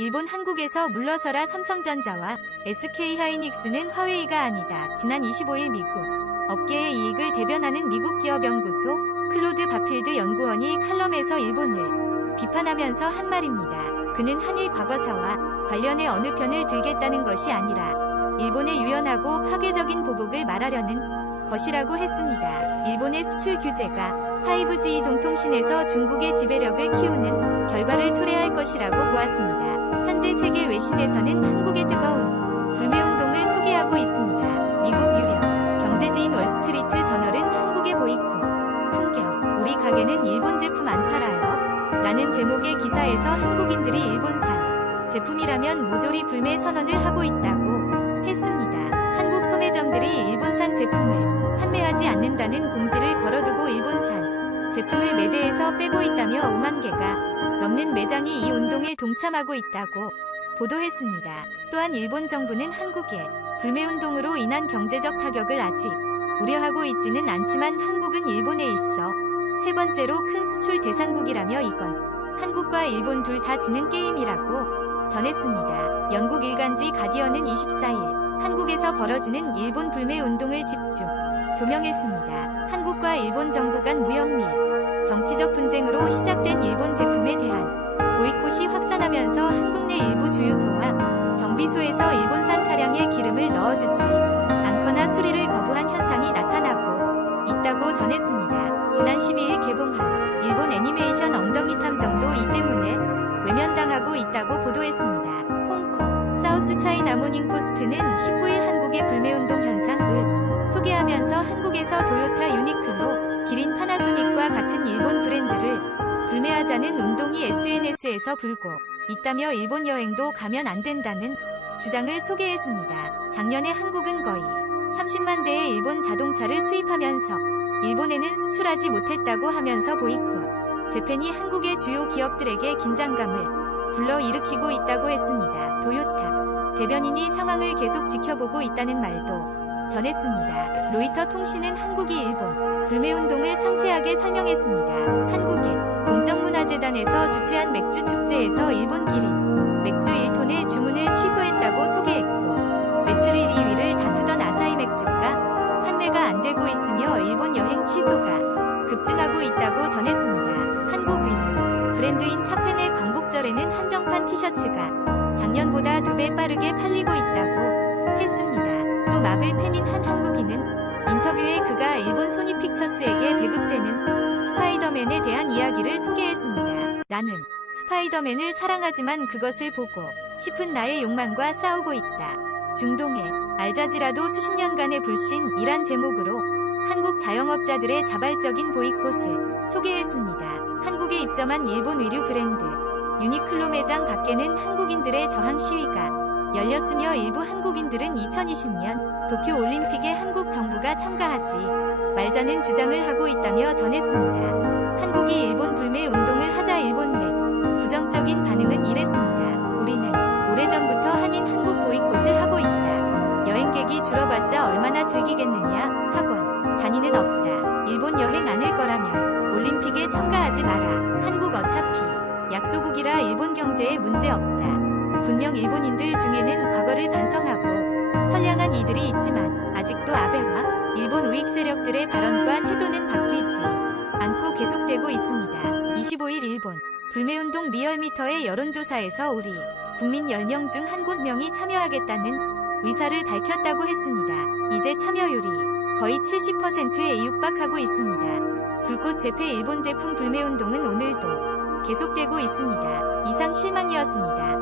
일본 한국에서 물러서라. 삼성전자와 SK하이닉스는 화웨이가 아니다. 지난 25일 미국 업계의 이익을 대변하는 미국 기업연구소 클로드 바필드 연구원이 칼럼에서 일본을 비판하면서 한 말입니다. 그는 한일 과거사와 관련해 어느 편을 들겠다는 것이 아니라 일본의 유연하고 파괴적인 보복을 말하려는 것이라고 했습니다. 일본의 수출 규제가 5G 이동통신에서 중국의 지배력을 키우는 결과를 초래할 것이라고 보았습니다. 현재 세계 외신에서는 한국의 뜨거운 불매운동을 소개하고 있습니다. 미국 유력 경제지인 월스트리트 저널은 한국의 보이콧 풍경, 우리 가게는 일본 제품 안 팔아요 라는 제목의 기사에서 한국인들이 일본산 제품이라면 모조리 불매 선언을 하고 있다고 했습니다. 한국 소매점들이 일본산 제품을 판매하지 않는다는 공지를 걸어두고 일본산 제품을 매대에서 빼고 있다며 5만 개가 넘는 매장이 이 운동에 동참하고 있다고 보도했습니다. 또한 일본 정부는 한국의 불매운동으로 인한 경제적 타격을 아직 우려하고 있지는 않지만 한국은 일본에 있어 세 번째로 큰 수출 대상국이라며 이건 한국과 일본 둘 다 지는 게임이라고 전했습니다. 영국 일간지 가디언은 24일 한국에서 벌어지는 일본 불매운동을 집중 조명했습니다. 한국과 일본 정부 간 무역 및 정치적 분쟁으로 시작된 일본 제품에 대한 보이콧이 확산하면서 한국 내 일부 주유소와 정비소에서 일본산 차량에 기름을 넣어주지 않거나 수리를 거부한 현상이 나타나고 있다고 전했습니다. 지난 12일 개봉한 일본 애니메이션 엉덩이 탐정도 이 때문에 외면당하고 있다고 보도했습니다. 홍콩 사우스 차이나 모닝포스트는 19일 한국의 불매운동 현상을 소개하면서 한국에서 도요타, 유니클로, 기린, 파나소닉과 같은 일본 브랜드를 불매하자는 운동이 SNS에서 불고 있다며 일본 여행도 가면 안 된다는 주장을 소개했습니다. 작년에 한국은 거의 30만 대의 일본 자동차를 수입하면서 일본에는 수출하지 못했다고 하면서 보이콧 재팬이 한국의 주요 기업들에게 긴장감을 불러일으키고 있다고 했습니다. 도요타 대변인이 상황을 계속 지켜보고 있다는 말도 전했습니다. 로이터 통신은 한국이 일본 불매운동을 상세하게 설명했습니다. 한국의 공정문화재단에서 주최한 맥주 축제에서 일본 기린 맥주 1톤의 주문을 취소했다고 소개했고 매출일 2위를 다투던 아사히 맥주가 판매가 안 되고 있으며 일본 여행 취소가 급증하고 있다고 전했습니다. 한국 위는 브랜드인 탑텐의 광복절에는 한정판 티셔츠가 작년보다 2배 빠르게 팔리고 있다고 했습니다. 또 마블 팬인 한 한국인은 인터뷰에 그가 일본 소니 픽처스에게 배급되는 스파이더맨에 대한 이야기를 소개했습니다. 나는 스파이더맨을 사랑하지만 그것을 보고 싶은 나의 욕망과 싸우고 있다. 중동의 알자지라도 수십 년간의 불신이란 제목으로 한국 자영업자들의 자발적인 보이콧을 소개했습니다. 한국에 입점한 일본 의류 브랜드 유니클로 매장 밖에는 한국인들의 저항 시위가 열렸으며 일부 한국인들은 2020년 도쿄 올림픽에 한국 정부가 참가하지 말자는 주장을 하고 있다며 전했습니다. 한국이 일본 불매 운동을 하자 일본 내 부정적인 반응은 이랬습니다. 우리는 오래전부터 한인 한국 보이콧을 하고 있다. 여행객이 줄어봤자 얼마나 즐기겠느냐. 학원 다니는 없다. 일본 여행 안 할 거라면 올림픽에 참가하지 마라. 한국 어차피 약소국이라 일본 경제에 문제 없다. 분명 일본인들 중에는 과거를 반성하고 선량한 이들이 있지만 아직도 아베와 일본 우익 세력들의 발언과 태도는 바뀌지 않고 계속되고 있습니다. 25일 일본 불매운동 리얼미터의 여론조사에서 우리 국민 10명 중 1명이 참여하겠다는 의사를 밝혔다고 했습니다. 이제 참여율이 거의 70%에 육박하고 있습니다. 불꽃 재패 일본 제품 불매운동은 오늘도 계속되고 있습니다. 이상 실망이었습니다.